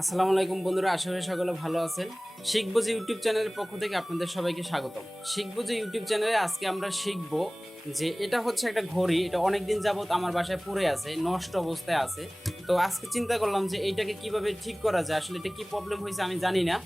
আসসালামু আলাইকুম বন্ধুরা, আশা করি সকলে ভালো আছেন। শিখবো যে ইউটিউব চ্যানেলের পক্ষ থেকে আপনাদের সবাইকে স্বাগতম। শিখবো যে ইউটিউব চ্যানেলে আজকে আমরা শিখবো যে এটা হচ্ছে একটা ঘড়ি। এটা অনেক দিন যাবত আমার বাসায় পড়ে আছে, নষ্ট অবস্থায় আছে। তো আজকে চিন্তা করলাম যে এইটাকে কিভাবে ঠিক করা যায়। আসলে এটা কি প্রবলেম হয়েছে আমি জানি না।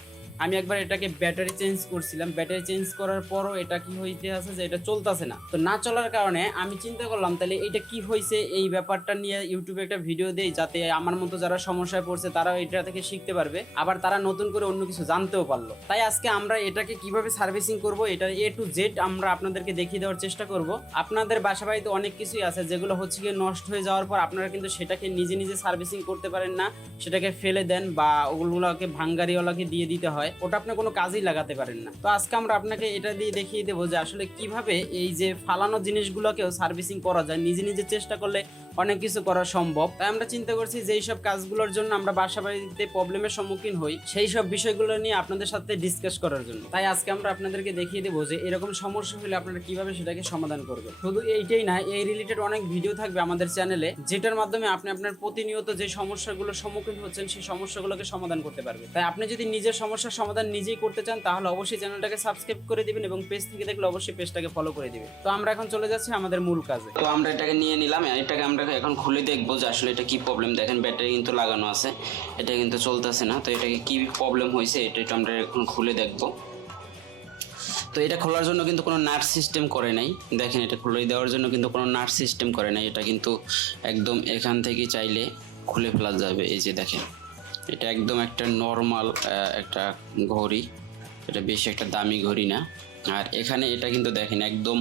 আমি একবার এটাকে ব্যাটারি চেঞ্জ করছিলাম, ব্যাটারি চেঞ্জ করার পরও এটা কি হইতে আছে যে এটা চলতেছে না। তো না চলার কারণে আমি চিন্তা করলাম তাহলে এটা কি হয়েছে, এই ব্যাপারটা নিয়ে ইউটিউবে একটা ভিডিও দেই, যাতে আমার মতো যারা সমস্যায় পড়ছে তারাও এটা থেকে শিখতে পারবে, আবার তারা নতুন করে অন্য কিছু জানতেও পারলো। তাই আজকে আমরা এটাকে কিভাবে সার্ভিসিং করব, এটা A to Z আমরা আপনাদেরকে দেখিয়ে দেওয়ার চেষ্টা করব। আপনাদের বাসা বাড়িতে অনেক কিছুই আছে যেগুলো হচ্ছে গিয়ে নষ্ট হয়ে যাওয়ার পর আপনারা কিন্তু সেটাকে নিজে নিজে সার্ভিসিং করতে পারেন না, সেটাকে ফেলে দেন বা ওগুলোকে ভাঙ্গারিওয়ালাকে দিয়ে দিতে হয়, ওটা আপনি কোনো কাজেই লাগাতে পারেন না। তো আজকে আমরা আপনাকে এটা দিয়ে দেখিয়ে দেবো যে আসলে কিভাবে এই যে ফালানো জিনিসগুলোকেও সার্ভিসিং করা যায়। নিজে নিজে চেষ্টা করলে অনেক কিছু করা সম্ভব। তাই আমরা চিন্তা করছি যে এই সব কাজগুলোর জন্য আমরা বাসা বাড়িতে প্রবলেমের সম্মুখীন হই, সেই সব বিষয়গুলো নিয়ে আপনাদের সাথে ডিসকাস করার জন্য। তাই আজকে আমরা আপনাদেরকে দেখিয়ে দেবো যে এরকম সমস্যা হলে আপনারা কিভাবে সেটাকে সমাধান করবেন। শুধু এইটাই না, এই রিলেটেড অনেক ভিডিও থাকবে আমাদের চ্যানেলে, যেটার মাধ্যমে আপনি আপনার প্রতিনিয়ত যে সমস্যাগুলোর সম্মুখীন হচ্ছেন সেই সমস্যাগুলোকে সমাধান করতে পারবেন। তাই আপনি যদি নিজের সমস্যার সমাধান নিজেই করতে চান তাহলে অবশ্যই চ্যানেলটাকে সাবস্ক্রাইব করে দিবেন এবং পেজ থেকে দেখলে অবশ্যই পেজটাকে ফলো করে দিবেন। তো আমরা এখন চলে যাচ্ছি আমাদের মূল কাজে। তো আমরা এটাকে নিয়ে নিলাম, এটাকে আমরা এখন খুলে দেখবো যে আসলে এটা কি প্রবলেম। দেখেন ব্যাটারি কিন্তু লাগানো আছে, এটা কিন্তু চলতেছে না। তো এটাকে কি প্রবলেম হয়েছে এটা আমরা এখন খুলে দেখবো। তো এটা খোলার জন্য কিন্তু কোনো নাট সিস্টেম করে নাই। দেখেন এটা খুলে দেওয়ার জন্য কিন্তু কোনো নাট সিস্টেম করে নাই। এটা কিন্তু একদম এখান থেকে চাইলে খুলে ফেলা যাবে। এই যে দেখেন, এটা একদম একটা নর্মাল একটা ঘড়ি, এটা বেশি একটা দামি ঘড়ি না। আর এখানে এটা কিন্তু দেখেন একদম,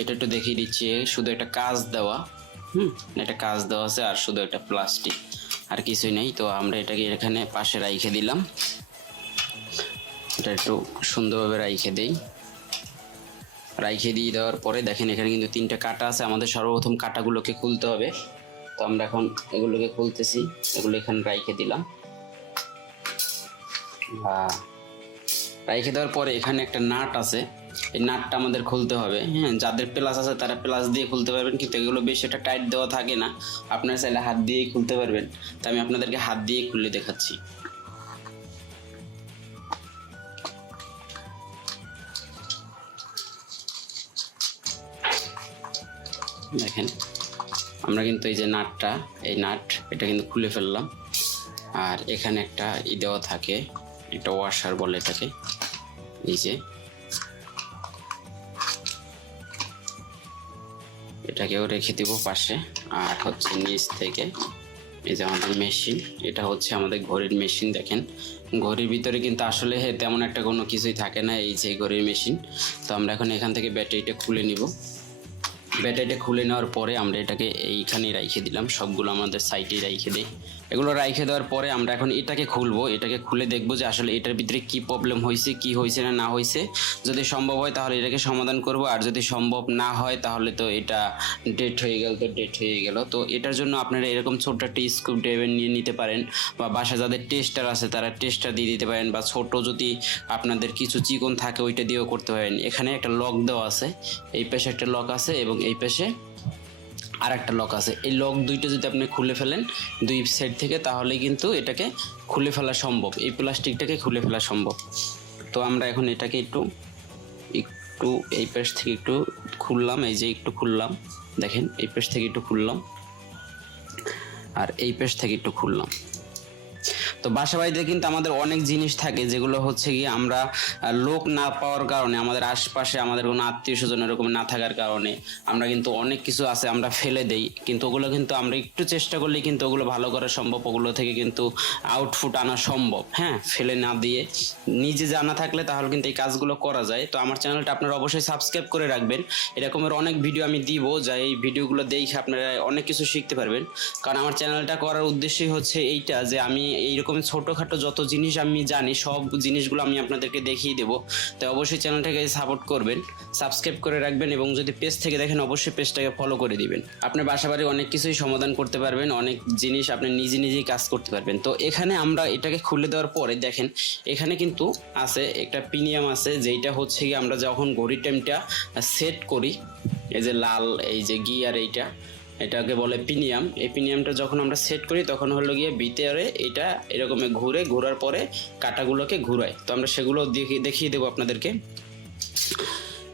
এটা একটু দেখিয়ে দিচ্ছি, শুধু একটা কাজ দেওয়া, এটা কাজ দেওয়া আছে আর শুধু একটা প্লাস্টিক, আর কিছুই নেই। তো আমরা এটাকে এখানে পাশে রাইখে দিলাম, এটা একটু সুন্দরভাবে রাইখে দিই। রাইখে দিয়ে দেওয়ার পরে দেখেন এখানে কিন্তু 3টা কাঁটা আছে, আমাদের সর্বপ্রথম কাঁটাগুলোকে খুলতে হবে। তো আমরা এখন এগুলোকে খুলতেছি, এগুলো এখানে রাইখে দিলাম। রাইখে দেওয়ার পরে এখানে একটা নাট আছে, এই নাটটা আমাদের খুলতে হবে। হ্যাঁ, যাদের প্লাস আছে তারা প্লাস দিয়ে খুলতে পারবেন, কিন্তু এগুলো বেশি একটা টাইট দেওয়া থাকে না, আপনারা চাইলে হাত দিয়েই খুলতে পারবেন। তো আমি আপনাদেরকে হাত দিয়ে খুলে দেখাচ্ছি। দেখেন আমরা কিন্তু এই যে নাটটা, এই নাট এটা কিন্তু খুলে ফেললাম। আর এখানে একটা দেওয়া থাকে, একটা ওয়াশার বলে এটাকে, এই যে এটাকেও রেখে দিব পাশে। আর হচ্ছে নিচ থেকে এই যে আমাদের মেশিন, এটা হচ্ছে আমাদের ঘড়ির মেশিন। দেখেন ঘড়ির ভিতরে কিন্তু আসলে তেমন একটা কোনো কিছুই থাকে না, এই যে ঘড়ির মেশিন। তো আমরা এখন এখান থেকে ব্যাটারিটা খুলে নিব। ব্যাটারিটা খুলে নেওয়ার পরে আমরা এটাকে এইখানেই রাইখে দিলাম, সবগুলো আমাদের সাইডেই রাইখে দিই। এগুলো রাইখে দেওয়ার পরে আমরা এখন এটাকে খুলবো, এটাকে খুলে দেখবো যে আসলে এটার ভিতরে কি প্রবলেম হয়েছে, কি হয়েছে না হয়েছে। যদি সম্ভব হয় তাহলে এটাকে সমাধান করব, আর যদি সম্ভব না হয় তাহলে তো এটা ডেট হয়ে গেল, তো ডেট হয়ে গেল। তো এটার জন্য আপনারা এরকম ছোট্ট একটা স্ক্রু ড্রাইভার নিয়ে নিতে পারেন, বা বাসা যাদের টেস্টার আছে তারা টেস্টার দিয়ে দিতে পারেন, বা ছোট যদি আপনাদের কিছু চিকন থাকে ওইটা দিয়েও করতে পারেন। এখানে একটা লক দেওয়া আছে, এই পাশে একটা লক আছে এবং এই পাশে আর একটা লক আছে। এই লক দুইটা যদি আপনি খুলে ফেলেন দুই সাইড থেকে, তাহলে কিন্তু এটাকে খুলে ফেলা সম্ভব, এই প্লাস্টিকটাকে খুলে ফেলা সম্ভব। তো আমরা এখন এটাকে একটু একটু এই পাশ থেকে একটু খুললাম, এই যে একটু খুললাম, দেখেন এই পাশ থেকে একটু খুললাম আর এই পাশ থেকে একটু খুললাম। তো বাসা বাড়িতে কিন্তু আমাদের অনেক জিনিস থাকে যেগুলো হচ্ছে গিয়ে আমরা লোক না পাওয়ার কারণে, আমাদের আশপাশে আমাদের কোনো আত্মীয় স্বজন এরকম না থাকার কারণে আমরা কিন্তু অনেক কিছু আছে আমরা ফেলে দেই, কিন্তু ওগুলো কিন্তু আমরা একটু চেষ্টা করলে কিন্তু ওগুলো ভালো করা সম্ভব, ওগুলো থেকে কিন্তু আউটপুট আনা সম্ভব। হ্যাঁ, ফেলে না দিয়ে নিজে জানা থাকলে তাহলে কিন্তু এই কাজগুলো করা যায়। তো আমার চ্যানেলটা আপনারা অবশ্যই সাবস্ক্রাইব করে রাখবেন, এরকমের অনেক ভিডিও আমি দিব, যা এই ভিডিওগুলো দেখে আপনারা অনেক কিছু শিখতে পারবেন। কারণ আমার চ্যানেলটা করার উদ্দেশ্যই হচ্ছে এইটা, যে আমি এইরকম ছোটোখাটো যত জিনিস আমি জানি সব জিনিসগুলো আমি আপনাদেরকে দেখিয়ে দেবো। তাই অবশ্যই চ্যানেলটাকে সাপোর্ট করবেন, সাবস্ক্রাইব করে রাখবেন, এবং যদি পেজ থেকে দেখেন অবশ্যই পেজটাকে ফলো করে দিবেন। আপনার বাসা বাড়ি অনেক কিছুই সমাধান করতে পারবেন, অনেক জিনিস আপনি নিজে নিজেই কাজ করতে পারবেন। তো এখানে আমরা এটাকে খুলে দেওয়ার পরে দেখেন এখানে কিন্তু আছে একটা প্রিমিয়াম আছে, যেটা হচ্ছে কি আমরা যখন ঘড়ির টাইমটা সেট করি, এই যে লাল এই যে গিয়ার এইটা, এটাকে বলে পিনিয়াম। এই পিনিয়ামটা যখন আমরা সেট করি তখন হলো গিয়ে ভিতরে এটা এরকম ঘোরার পরে কাঁটাগুলোকে ঘুরায়। তো আমরা সেগুলো দেখিয়ে দেবো আপনাদেরকে।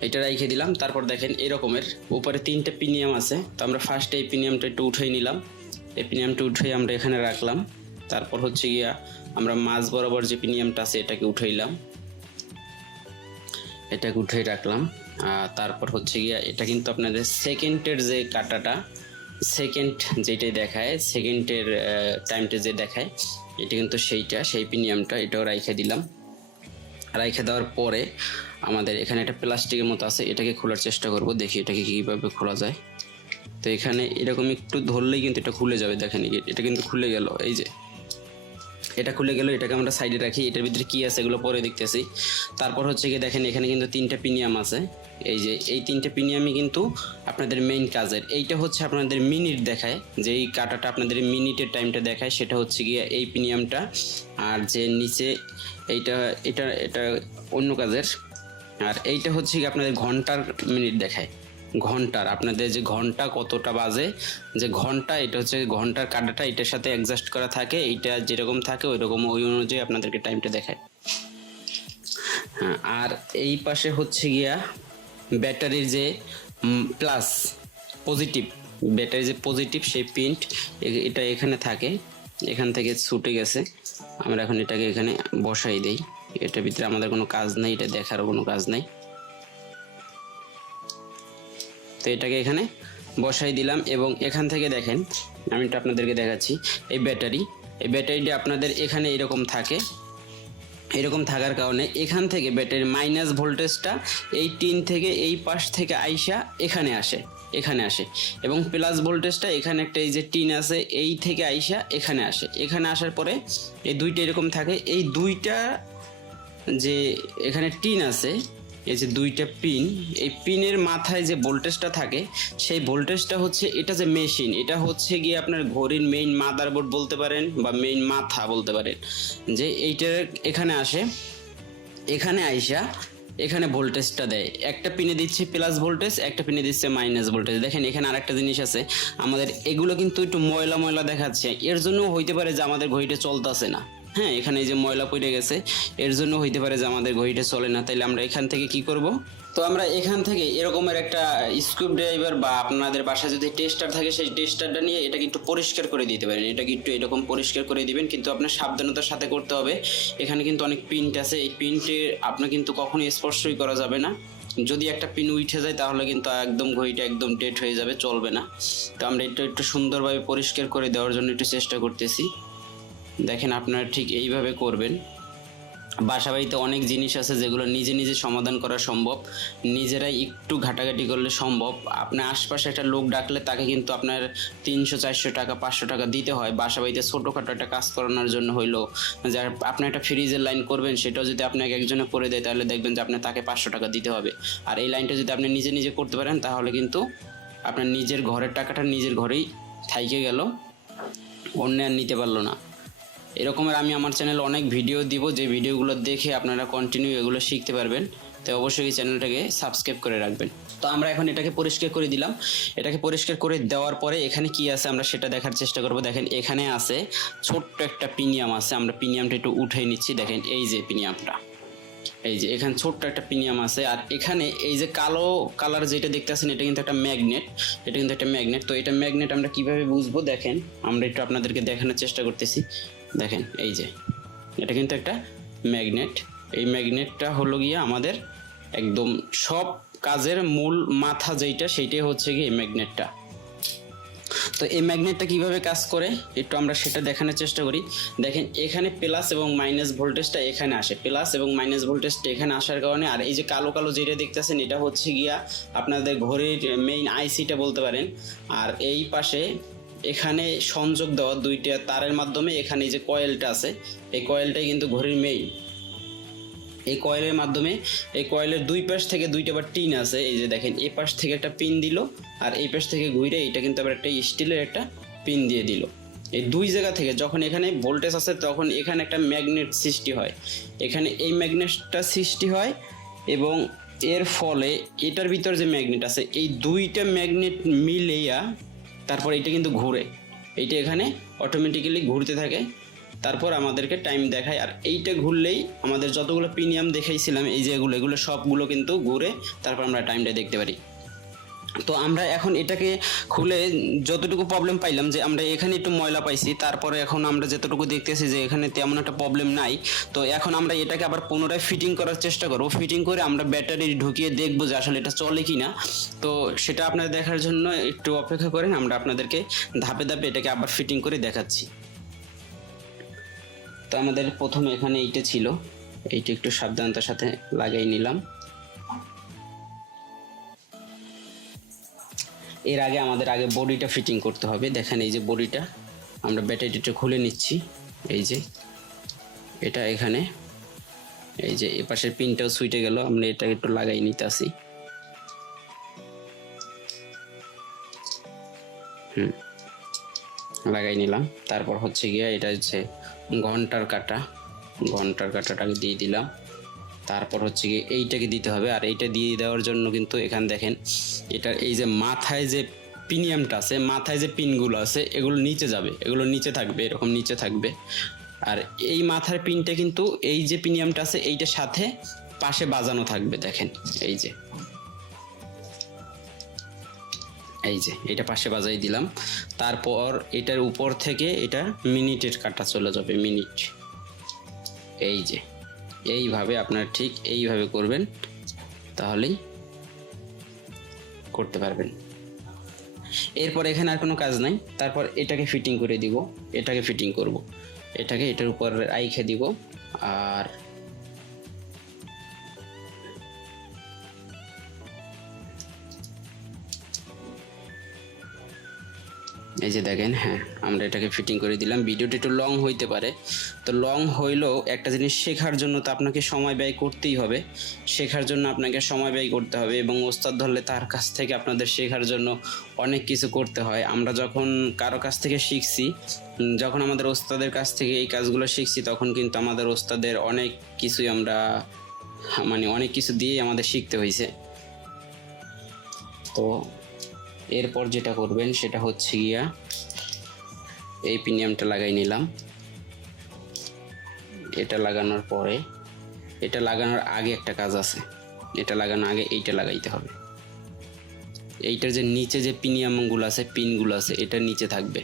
এটা রেখে দিলাম। তারপর দেখেন এরকমের উপরে 3টে পিনিয়াম আছে। তো আমরা ফার্স্টে এই পিনিয়ামটা একটু উঠিয়ে নিলাম। এই পিনিয়ামটা উঠিয়ে আমরা এখানে রাখলাম। তারপর হচ্ছে গিয়া আমরা মাঝ বরাবর যে পিনিয়ামটা আছে এটাকে উঠাইলাম, এটাকে উঠিয়ে রাখলাম। তারপর হচ্ছে গিয়া এটা কিন্তু আপনাদের সেকেন্ডের যে কাটাটা, সেকেন্ড যেটাই দেখায়, সেকেন্ডের টাইমটা যে দেখায়, এটা কিন্তু সেই পিনিয়ামটা এটাও রাইখে দিলাম। রাইখে দেওয়ার পরে আমাদের এখানে একটা প্লাস্টিকের মতো আছে, এটাকে খোলার চেষ্টা করব, দেখি এটাকে কীভাবে খোলা যায়। তো এখানে এরকম একটু ধরলেই কিন্তু এটা খুলে যাবে। দেখেন এটা কিন্তু খুলে গেল, এই যে এটা খুলে গেল। এটাকে আমরা সাইডে রাখি, এটার ভিতরে কি আছে এগুলো পরে দেখতেছি। তারপর হচ্ছে কি দেখেন এখানে কিন্তু 3টে পিনিয়াম আছে। এই যে এই 3টে পিনিয়ামই কিন্তু আপনাদের মেইন কাজের। এইটা হচ্ছে আপনাদের মিনিট দেখায়, যে এই কাটাটা আপনাদের মিনিটের টাইমটা দেখায়, সেটা হচ্ছে গিয়ে এই পিনিয়ামটা। আর যে নিচে এইটা এটা এটা অন্য কাজের। আর এইটা হচ্ছে কি আপনাদের ঘন্টার মিনিট দেখায়, ঘন্টার আপনাদের যে ঘন্টা কতটা বাজে, যে ঘন্টা এটা হচ্ছে ঘন্টার কাঁটাটা এটার সাথে অ্যাডজাস্ট করা থাকে, এইটা যেরকম থাকে ওই অনুযায়ী আপনাদেরকে টাইমটা দেখায়। হ্যাঁ, আর এই পাশে হচ্ছে গিয়া ব্যাটারির যে প্লাস পজিটিভ, ব্যাটারির যে পজিটিভ সেই পিনট এটা এখানে থাকে, এখান থেকে ছুটে গেছে। আমরা এখন এটাকে এখানে বসাই দেই। এটার ভিতরে আমাদের কোনো কাজ নেই, এটা দেখারও কোনো কাজ নেই। তো এটাকে এখানে বসাই দিলাম এবং এখান থেকে দেখেন আমি এটা আপনাদেরকে দেখাচ্ছি। এই ব্যাটারিটা আপনাদের এখানে এরকম থাকে, এরকম থাকার কারণে এখান থেকে ব্যাটারির মাইনাস ভোল্টেজটা এই টিন থেকে এই পাশ থেকে আইসা এখানে আসে এবং প্লাস ভোল্টেজটা এখানে একটা এই যে টিন আছে এই থেকে আইসা এখানে আসে। এখানে আসার পরে এই দুইটা এরকম থাকে। এই দুইটা যে এখানে টিন আছে, এই যে 2টা পিন, এই পিনের মাথায় যে ভোল্টেজটা থাকে সেই ভোল্টেজটা হচ্ছে, এটা যে মেশিন, এটা হচ্ছে গিয়ে আপনার ঘড়ির মেইন মাদারবোর্ড বলতে পারেন বা মেইন মাথা বলতে পারেন। যে এইটা এখানে আসে, এখানে আইসা এখানে ভোল্টেজটা দেয়। একটা পিনে দিচ্ছে প্লাস ভোল্টেজ, একটা পিনে দিচ্ছে মাইনাস ভোল্টেজ। দেখেন এখানে আরেকটা জিনিস আছে, আমাদের এগুলো কিন্তু একটু ময়লা দেখাচ্ছে, এর জন্য হইতে পারে যে আমাদের ঘড়িটা চলতেছে না। হ্যাঁ, এখানে এই যে ময়লা পড়ে গেছে, এর জন্য হইতে পারে যে আমাদের ঘড়িটা চলে না। তাইলে আমরা এখান থেকে কি করব, তো আমরা এখান থেকে এরকমের একটা স্ক্রু ড্রাইভার বা আপনাদের বাসায় যদি টেস্টার থাকে সেই টেস্টারটা নিয়ে এটাকে একটু পরিষ্কার করে দিতে পারেন। এটাকে একটু এরকম পরিষ্কার করে দিবেন, কিন্তু আপনার সাবধানতার সাথে করতে হবে। এখানে কিন্তু অনেক পিন্ট আছে, এই পিন্টে আপনার কিন্তু কখনোই স্পর্শই করা যাবে না। যদি একটা পিন উঠে যায় তাহলে কিন্তু একদম ঘড়িটা একদম ডেড হয়ে যাবে, চলবে না। তো আমরা এটা একটু সুন্দরভাবে পরিষ্কার করে দেওয়ার জন্য একটু চেষ্টা করতেছি। দেখেন আপনারা ঠিক এইভাবে করবেন। বাসা বাড়িতে অনেক জিনিস আছে যেগুলো নিজে সমাধান করা সম্ভব, নিজেরাই একটু ঘাটাঘাটি করলে সম্ভব। আপনার আশপাশে একটা লোক ডাকলে তাকে কিন্তু আপনার 300-400 টাকা 500 টাকা দিতে হয়। বাসা বাড়িতে ছোটোখাটো একটা কাজ করানোর জন্য হইলো, যার আপনি একটা ফ্রিজের লাইন করবেন, সেটাও যদি আপনাকে একজনে করে দেয় তাহলে দেখবেন যে আপনার তাকে 500 টাকা দিতে হবে। আর এই লাইনটা যদি আপনি নিজে করতে পারেন তাহলে কিন্তু আপনার নিজের ঘরের টাকাটা নিজের ঘরেই থাইকে গেল, অন্য আর নিতে পারলো না। এরকমের আমি আমার চ্যানেলে অনেক ভিডিও দিব, যে ভিডিওগুলো দেখে আপনারা কন্টিনিউ এগুলো শিখতে পারবেন। তো অবশ্যই এই চ্যানেলটাকে সাবস্ক্রাইব করে রাখবেন। তো আমরা এখন এটাকে পরিষ্কার করে দিলাম। এটাকে পরিষ্কার করে দেওয়ার পরে এখানে কি আছে আমরা সেটা দেখার চেষ্টা করব। দেখেন এখানে আছে ছোট্ট একটা পিনিয়াম আছে, আমরা পিনিয়ামটা একটু উঠে নিচ্ছি। দেখেন এই যে পিনিয়ামটা, এই যে এখানে ছোট্ট একটা পিনিয়াম আছে। আর এখানে এই যে কালো কালার যেটা দেখতেছেন এটা কিন্তু একটা ম্যাগনেট, এটা কিন্তু একটা ম্যাগনেট। তো এটা ম্যাগনেট আমরা কিভাবে বুঝবো, দেখেন আমরা একটু আপনাদেরকে দেখানোর চেষ্টা করতেছি। দেখেন এই যে এটা কিন্তু একটা ম্যাগনেট। এই ম্যাগনেটটা হলো গিয়ে আমাদের একদম সব কাজের মূল মাথা যেটা, সেইটাই হচ্ছে গিয়ে এই ম্যাগনেটটা। তো এই ম্যাগনেটটা কিভাবে কাজ করে একটু আমরা সেটা দেখানোর চেষ্টা করি। দেখেন এখানে প্লাস এবং মাইনাস ভোল্টেজটা এখানে আসে, প্লাস এবং মাইনাস ভোল্টেজটা এখানে আসার কারণে, আর এই যে কালো যেটা দেখতেছেন এটা হচ্ছে গিয়া আপনাদের ঘড়ির মেইন আইসিটা বলতে পারেন। আর এই পাশে এখানে সংযোগ দেওয়া 2টা তারের মাধ্যমে এখানে যে কয়েলটা আছে, এই কয়েলটাই কিন্তু ঘড়ির মেইন। এই কয়েলের মাধ্যমে, এই কয়েলের 2 পাশ থেকে 2টা আবার টিন আছে। এই যে দেখেন এই পাশ থেকে একটা পিন দিল, আর এই পাশ থেকে ঘুরে এটা কিন্তু আবার একটা স্টিলের একটা পিন দিয়ে দিল। এই 2 জায়গা থেকে যখন এখানে ভোল্টেজ আছে তখন এখানে একটা ম্যাগনেট সৃষ্টি হয়, এখানে এই ম্যাগনেটটা সৃষ্টি হয় এবং এর ফলে এটার ভিতর যে ম্যাগনেট আছে এই 2টা ম্যাগনেট মিলেয়া তারপর এটা কিন্তু ঘুরে, এইটা এখানে অটোমেটিক্যালি ঘুরতে থাকে, তারপর আমাদেরকে টাইম দেখায়। আর এইটা ঘুরলেই আমাদের যতগুলো প্রিমিয়াম দেখাইছিলাম এই যে এগুলো সবগুলো কিন্তু ঘুরে, তারপর আমরা টাইমটা দেখতে পারি। তো আমরা এখন এটাকে খুলে যতটুকু প্রবলেম পাইলাম যে আমরা এখানে একটু ময়লা পাইছি, তারপরে এখন আমরা যতটুকু দেখতেছি যে এখানে তেমন একটা প্রবলেম নাই। তো এখন আমরা এটাকে আবার পুনরায় ফিটিং করার চেষ্টা করব, ফিটিং করে আমরা ব্যাটারি ঢুকিয়ে দেখবো যে আসলে এটা চলে কিনা। তো সেটা আপনারা দেখার জন্য একটু অপেক্ষা করেন, আমরা আপনাদেরকে ধাপে ধাপে এটাকে আবার ফিটিং করে দেখাচ্ছি। তো আমাদের প্রথমে এখানে এইটা ছিল, এইটা একটু সাবধানতার সাথে লাগাই নিলাম। এর আগে আমাদের বডিটা ফিটিং করতে হবে। দেখেন এই যে বডিটা আমরা ব্যাটারিটা খুলে নিচ্ছি, এই যে এটা এখানে, এই যে এপাশের পিনটাও সুইটে গেল, আমরা এটা একটু লাগাই নিতেছি। লাগাই নিলাম। তারপর হচ্ছে গিয়া এটা হচ্ছে ঘন্টার কাঁটাটাকে দিয়ে দিলাম। তারপর হচ্ছে গিয়ে এইটাকে দিতে হবে, আর এইটা দিয়ে দেওয়ার জন্য কিন্তু এখানে দেখেন এটা এই যে মাথায় যে পিনিয়ামটা আছে, মাথায় যে পিনগুলো আছে এগুলো নিচে যাবে, এগুলো নিচে থাকবে, এরকম নিচে থাকবে। আর এই মাথার পিনটা কিন্তু এই যে পিনিয়ামটা আছে এইটার সাথে পাশে বাজানো থাকবে। দেখেন এই যে এটা পাশে বাজাই দিলাম। তারপর এটার উপর থেকে এটা মিনিটের কাঁটা চলে যাবে, মিনিট। এই যে এইভাবে আপনারা ঠিক এইভাবে করবেন, তাহলেই করতে পারবেন। এরপর এখানে আর কোনো কাজ নাই। তারপর এটাকে ফিটিং করে দিব, এটাকে ফিটিং করব, এটাকে এটার উপর রাইখে দিব। আর এই যে দেখেন, হ্যাঁ আমরা এটাকে ফিটিং করে দিলাম। ভিডিওটা একটু লং হইতে পারে, তো লং হইলেও একটা জিনিস শেখার জন্য তো আপনাকে সময় ব্যয় করতেই হবে, শেখার জন্য আপনাকে সময় ব্যয় করতে হবে, এবং ওস্তাদ ধরলে তার কাছ থেকে আপনাদের শেখার জন্য অনেক কিছু করতে হয়। আমরা যখন কারো কাছ থেকে শিখছি, যখন আমাদের ওস্তাদের কাছ থেকে এই কাজগুলো শিখছি, তখন কিন্তু আমাদের ওস্তাদের অনেক কিছুই আমরা অনেক কিছু দিয়েই আমাদের শিখতে হয়েছে। তো এরপর যেটা করবেন সেটা হচ্ছে গিয়া এই প্রিমিয়ামটা লাগাই নিলাম। এটা লাগানোর পরে, এটা লাগানোর আগে একটা কাজ আছে, এটা লাগানোর আগে এইটা লাগাইতে হবে। এইটার যে নিচে যে প্রিমিয়ামগুলো আছে, পিনগুলো আছে, এটা নিচে থাকবে,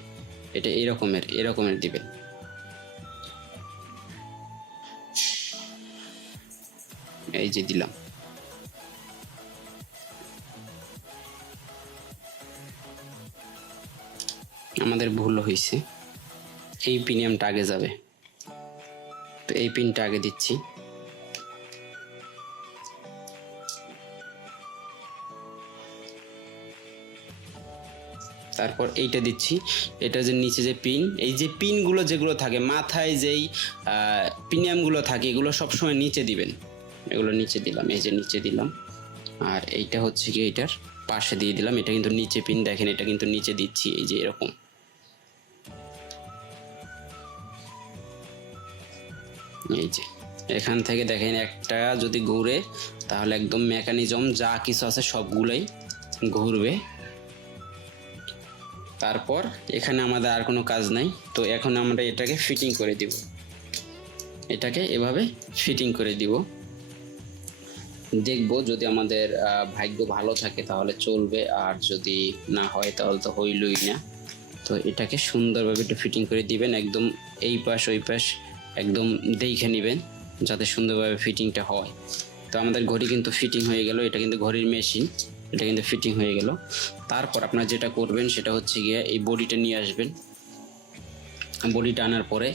এটা এরকমের দিবেন। এই যে দিলাম। আমাদের ভুল হয়েছে, এই প্রিমিয়ামটা আগে যাবে, তো এই পিনটা আগে দিচ্ছি। তারপর এইটা দিচ্ছি। এটা যে নিচে যে পিন, এই যে পিনগুলো যেগুলো থাকে মাথায়, যেই প্রিমিয়ামগুলো থাকে, এগুলো সবসময় নিচে দিবেন। এগুলো নিচে দিলাম, এই যে নিচে দিলাম। আর এইটা হচ্ছে কি এইটার পাশে দিয়ে দিলাম। এটা কিন্তু নিচে পিন, দেখেন এটা কিন্তু নিচে দিচ্ছি, এই যে এরকম। এই যে এখান থেকে দেখেন একটা যদি ঘুরে, তাহলে একদম মেকানিজম যা কিছু আছে সবগুলোই ঘুরবে। তারপর এখানে আমাদের আর কোনো কাজ নাই। তো এখন আমরা এটাকে ফিটিং করে দিব, এটাকে এভাবে ফিটিং করে দিব। দেখবো যদি আমাদের ভাগ্য ভালো থাকে তাহলে চলবে, আর যদি না হয় তাহলে তো হইলই না। তো এটাকে সুন্দরভাবে একটু ফিটিং করে দিবেন, একদম এই পাশ ওই পাশ একদম দেখে নেবেন যাতে সুন্দরভাবে ফিটিংটা হয়। তো আমাদের ঘড়ি কিন্তু ফিটিং হয়ে গেল, এটা কিন্তু ঘড়ির মেশিন, এটা কিন্তু ফিটিং হয়ে গেল। তারপর আপনারা যেটা করবেন সেটা হচ্ছে গিয়ে এই বডিটা নিয়ে আসবেন। বডিটা আনার পরে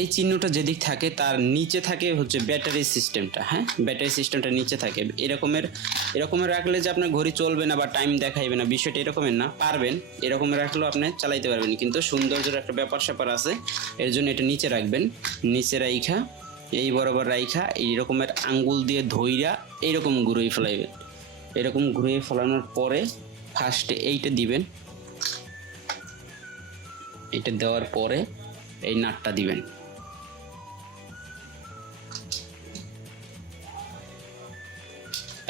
এই চিহ্নটা যেদিক থাকে তার নিচে থাকে হচ্ছে ব্যাটারি সিস্টেমটা। হ্যাঁ, ব্যাটারি সিস্টেমটা নিচে থাকে। এরকমের রাখলে যে আপনার ঘড়ি চলবে না বা টাইম দেখাইবে না, বিষয়টা এরকমের না। পারবেন এরকমের রাখলেও আপনি চালাইতে পারবেন, কিন্তু সৌন্দর্যের একটা ব্যাপার স্যাপার আছে, এর জন্য এটা নিচে রাখবেন। নিচে রাইখা এই বরাবর রাইখা এই রকমের আঙ্গুল দিয়ে ধইরা এইরকম ঘুরিয়ে ফেলাইবেন। এরকম ঘুরিয়ে ফেলানোর পরে ফার্স্টে এইটা দিবেন, এটা দেওয়ার পরে এই নাটটা দিবেন।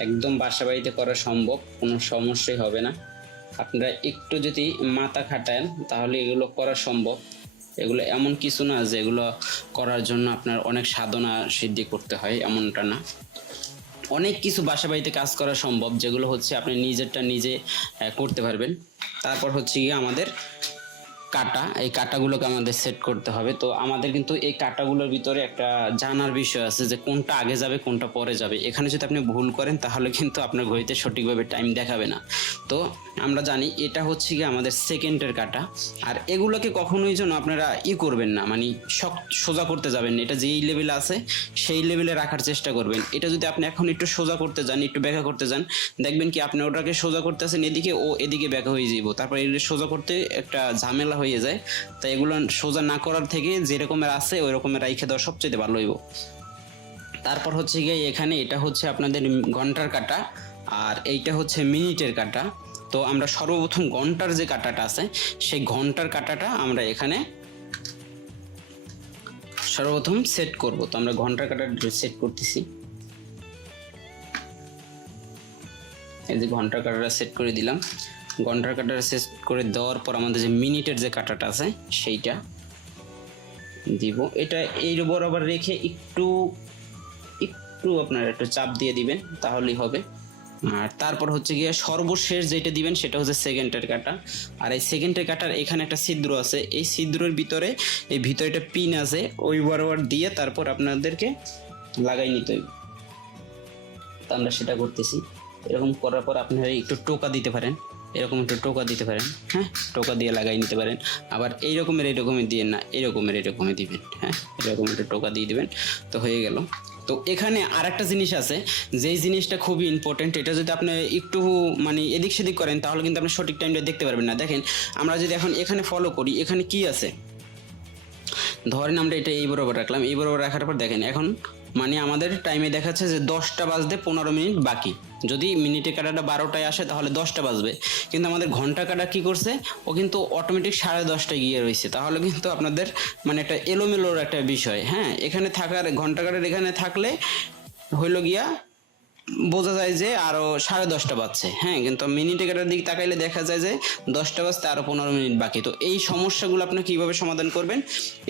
একদম বাসা বাড়িতে করা সম্ভব, কোনো সমস্যাই হবে না। আপনারা একটু যদি মাথা খাটান তাহলে এগুলো করা সম্ভব। এগুলো এমন কিছু না যে এগুলো করার জন্য আপনার অনেক সাধনা সিদ্ধি করতে হয়, এমনটা না। অনেক কিছু বাসা বাড়িতে কাজ করা সম্ভব যেগুলো হচ্ছে আপনি নিজেরটা নিজে করতে পারবেন। তারপর হচ্ছে গিয়ে আমাদের কাটা, এই কাটাগুলোকে আমাদের সেট করতে হবে। তো আমাদের কিন্তু এই কাটাগুলোর ভিতরে একটা জানার বিষয় আছে যে কোনটা আগে যাবে কোনটা পরে যাবে। এখানে যদি আপনি ভুল করেন তাহলে কিন্তু আপনার ঘড়িতে সঠিকভাবে টাইম দেখাবে না। তো আমরা জানি এটা হচ্ছে কি আমাদের সেকেন্ডের কাটা। আর এগুলোকে কখনোই যেন আপনারা করবেন না, মানে সোজা করতে যাবেন না। এটা যেই লেভেলে আছে সেই লেভেলে রাখার চেষ্টা করবেন। এটা যদি আপনি এখন একটু সোজা করতে যান, একটু ব্যাখ্যা করতে যান, দেখবেন কি আপনি ওটাকে সোজা করতেছেন এদিকে, ও এদিকে ব্যাখ্যা হয়ে যাব। তারপর এগুলো সোজা করতে একটা ঝামেলা হয়ে যায়। তাই এগুলো সোজা না করার থেকে যে রকমের আছে ওই রকমের রাইখে দেওয়া সবচেয়ে ভালো হইব। তারপর হচ্ছে গিয়ে এখানে এটা হচ্ছে আপনাদের ঘন্টার কাটা, আর এইটা হচ্ছে মিনিটের কাটা। তো আমরা সর্বপ্রথম ঘন্টার যে কাটাটা আছে সেই ঘন্টার কাটাটা আমরা এখানে সর্বপ্রথম সেট করব। তো আমরা ঘন্টার কাটাটা সেট করতেছি। এই যে ঘন্টার কাটাটা সেট করে দিলাম। ঘন্টার কাটাটা সেট করে দেওয়ার পর আমাদের যে মিনিটের যে কাটাটা আছে সেইটা দিব। এটা এই বরাবর রেখে একটু আপনারা একটু চাপ দিয়ে দিবেন তাহলেই হবে। আর তারপর হচ্ছে গিয়ে সর্বশেষ যেটা দিবেন সেটা হচ্ছে সেকেন্ডের কাটা। আর এই সেকেন্ডের কাটার এখানে একটা ছিদ্র আছে, এই ছিদ্রের ভিতরে এই ভিতরে একটা পিন আছে, ওই বরাবর দিয়ে তারপর আপনাদেরকে লাগাই নিতে হবে। তো আমরা সেটা করতেছি। এরকম করার পর আপনারা একটু টোকা দিতে পারেন, এরকম একটু টোকা দিতে পারেন, হ্যাঁ, টোকা দিয়ে লাগাই নিতে পারেন। আবার এইরকমের দিয়ে না, এরকমই দিবেন, হ্যাঁ, এরকম একটু টোকা দিয়ে দিবেন। তো হয়ে গেল। তো এখানে আরেকটা জিনিস আছে, যেই জিনিসটা খুবই ইম্পর্টেন্ট। এটা যদি আপনি একটু মানে এদিক সেদিক করেন তাহলে কিন্তু আপনি সঠিক টাইমটা দেখতে পারবেন না। দেখেন আমরা যদি এখন এখানে ফলো করি, এখানে কি আছে, ধরেন আমরা এটা এই বরাবর রাখলাম, এই বরাবর রাখার পর দেখেন এখন মানে আমাদের টাইমে দেখাচ্ছে যে 10টা বাজতে 15 মিনিট বাকি। যদি মিনিটে কাটাটা 12টায় আসে তাহলে 10টা বাজবে, কিন্তু আমাদের ঘন্টা কাটা কি করছে, ও কিন্তু অটোমেটিক 10:30টায় গিয়ে রয়েছে। তাহলে কিন্তু আপনাদের মানে একটা এলোমেলোর একটা বিষয়, হ্যাঁ। এখানে থাকার ঘন্টা কাটার এখানে থাকলে হইলো গিয়া বোঝা যায় যে আরো 10:30টা বাজছে, হ্যাঁ, কিন্তু মিনিটে কাটার দিকে তাকাইলে দেখা যায় যে 10টা বাজতে আরো 15 মিনিট বাকি। তো এই সমস্যাগুলো আপনি কিভাবে সমাধান করবেন?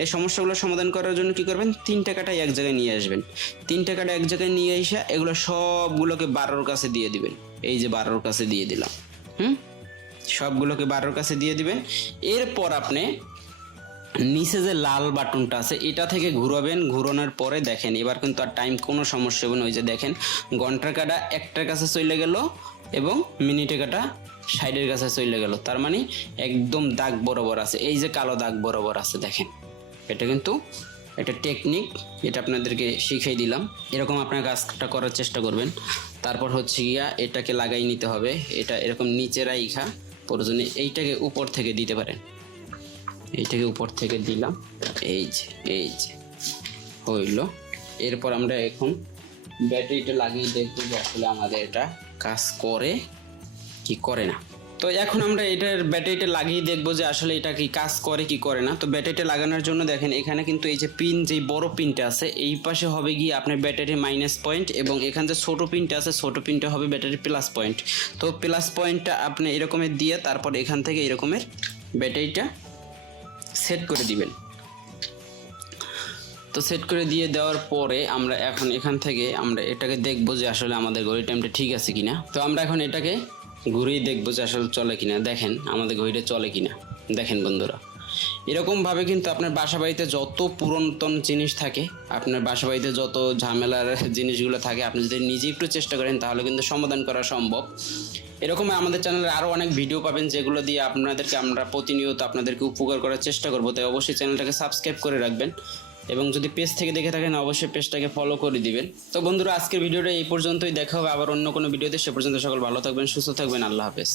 এই সমস্যাগুলো সমাধান করার জন্য কি করবেন, 3টা কাটা এক জায়গায় নিয়ে আসবেন। 3টা কাটা এক জায়গায় নিয়ে এসে এগুলো সবগুলোকে 12-র কাছে দিয়ে দিবেন। এই যে 12-র কাছে দিয়ে দিলাম, সবগুলোকে 12-র কাছে দিয়ে দিবেন। এরপর আপনি নিচে যে লাল বাটনটা আছে এটা থেকে ঘুরাবেন। ঘুরানোর পরে দেখেন এবার কিন্তু আর টাইম কোনো সমস্যা হবে না। ওই যে দেখেন ঘন্টার কাটা 1টার কাছে চলে গেল এবং মিনিটের কাটা 60-এর কাছে চলে গেল। তার মানে একদম দাগ বরাবর আছে, এই যে কালো দাগ বরাবর আছে দেখেন। এটা কিন্তু একটা টেকনিক, এটা আপনাদেরকে শিখিয়ে দিলাম। এরকম আপনার কাজটা করার চেষ্টা করবেন। তারপর হচ্ছে গিয়া এটাকে লাগাই নিতে হবে। এটা এরকম নিচে রাইখা প্রয়োজনে এইটাকে উপর থেকে দিতে পারেন। এইটাকে উপর থেকে দিলাম, এই যে হইল। এরপর আমরা এখন ব্যাটারিটা লাগিয়ে দেখবো যে আসলে আমাদের এটা কাজ করে কি করে না। তো এখন আমরা এটার ব্যাটারিটা লাগিয়ে দেখবো যে আসলে এটা কি কাজ করে কি করে না। তো ব্যাটারিটা লাগানোর জন্য দেখেন এখানে কিন্তু এই যে পিন, যে বড় পিনটা আছে এই পাশে হবে গিয়ে আপনার ব্যাটারির মাইনাস পয়েন্ট, এবং এখানে যে ছোট পিনটা আছে ছোট পিনটা হবে ব্যাটারির প্লাস পয়েন্ট। তো প্লাস পয়েন্টটা আপনি এরকমের দিয়ে তারপর এখান থেকে এরকমের ব্যাটারিটা সেট করে দিবেন। তো সেট করে দিয়ে দেওয়ার পরে আমরা এখন এখান থেকে আমরা এটাকে দেখবো যে আসলে আমাদের ঘড়ির টাইমটা ঠিক আছে কিনা। তো আমরা এখন এটাকে ঘুরিয়ে দেখবো যে আসলে চলে কিনা। দেখেন আমাদের ঘড়িটা চলে কিনা। দেখেন বন্ধুরা, এরকমভাবে কিন্তু আপনার বাসা বাড়িতে যত পুরাতন জিনিস থাকে, আপনার বাসা বাড়িতে যত ঝামেলার জিনিসগুলো থাকে, আপনি যদি নিজে একটু চেষ্টা করেন তাহলে কিন্তু সমাধান করা সম্ভব। এরকম আমাদের চ্যানেলে আরও অনেক ভিডিও পাবেন যেগুলো দিয়ে আপনাদেরকে আমরা প্রতিনিয়ত আপনাদেরকে উপকার করার চেষ্টা করবো। তাই অবশ্যই চ্যানেলটাকে সাবস্ক্রাইব করে রাখবেন, এবং যদি পেজ থেকে দেখে থাকেন অবশ্যই পেজটাকে ফলো করে দিবেন। তো বন্ধুরা আজকের ভিডিওটা এই পর্যন্তই, দেখা হবে আবার অন্য কোনো ভিডিওতে। সে পর্যন্ত সকল ভালো থাকবেন, সুস্থ থাকবেন, আল্লাহ হাফেজ।